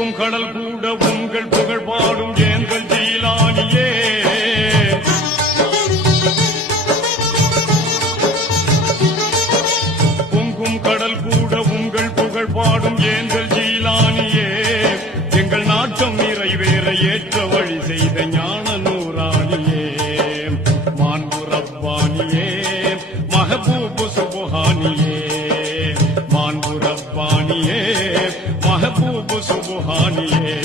பொங்கும் கடல் கூட உங்கள் புகழ் பாடும் ஏந்தல் ஜீலானியே பொங்கும் கடல் கூட உங்கள் புகழ் பாடும் ஏந்தல் ஜீலானியே எங்கள் நாட்டம் நிறைவேற ஏற்ற வழி செய்த ஞான நூறானியே மாண்பு ரப்பானியே மஹபூபு சுபஹானியே மாண்பு ரப்பானியே மஹபூபு சுபஹானியே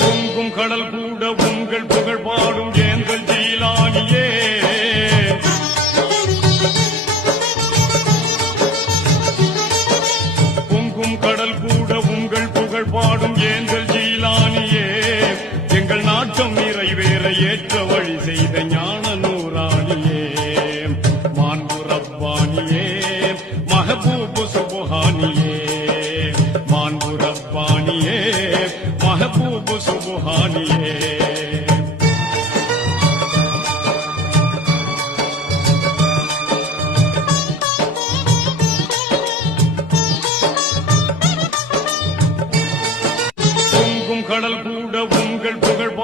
பொங்கும் கடல் கூட உங்கள் புகழ் பாடும் ஏந்தல் ஜீலானியே பொங்கும் கடல் கூட உங்கள் புகழ் பாடும் ஏந்தல் ஜீலானியே எங்கள் நாட்டம் நிறைவேற ஏற்ற வழி செய்த ஞான நூறானியே மாண்பு ரப்பானியே மஹபூபு சுபஹானியே மாண்பு ரப்பானியே மஹபூபு சுபஹானியே பொங்கும் கடல் கூட உங்கள் புகழ்